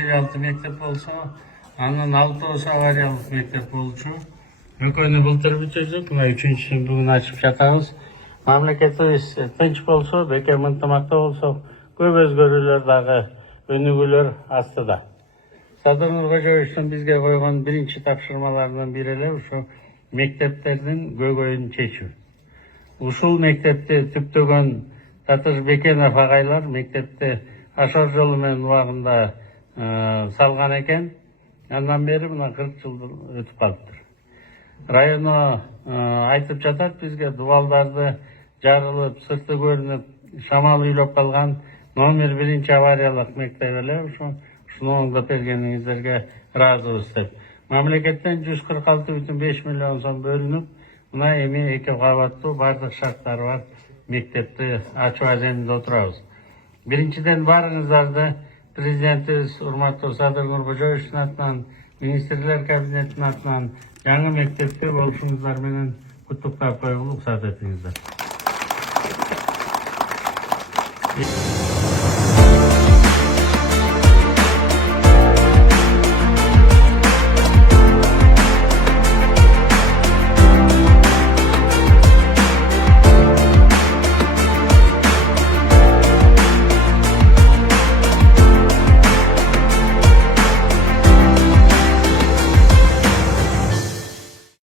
авариялык мектеп болсо, анын 6 авариялык мектеп болчу. Экөөнү былтыр бүтүрдүк, мына 3-чүсүн бүгүн ачып жатабыз. Мамлекетибиз тынч болсо, бекем ынтымакта болсо, көп өзгөрүүлөр дагы өнүгүүлөр астыда. Садыр Нуркожоевичтин бизге койгон биринчи тапшырмаларынын бири эле ушу мектептердин көйгөйүн чечүү. Ушул мектепти түптөгөн Татыш Бекенов агайлар мектепти ашар жолу менен убагында салган экен. Андан бери мына 40 жыл өтүп калыптыр. Районо айтып жатат бизге дубалдарды жарылып, сырты көрүнүп, шамал үйлөп калган номер 1 авариялык мектеп эле ушуну оңдоп бергениңиздерге ыраазыбыз деп. Мамлекеттен 146,5 миллион сом бөлүнүп, мына эми 2 кабаттуу бардык шарттары бар мектепти ачуу аземинде отурабыз. Биринчиден баарыңыздарды президентибиз урматтуу Садыр Нуркожоевичтин атынан, министрлер кабинетинин атынан жаңы мектепте болушуңуздар менен куттуктап коюуга уруксат этиңиздер.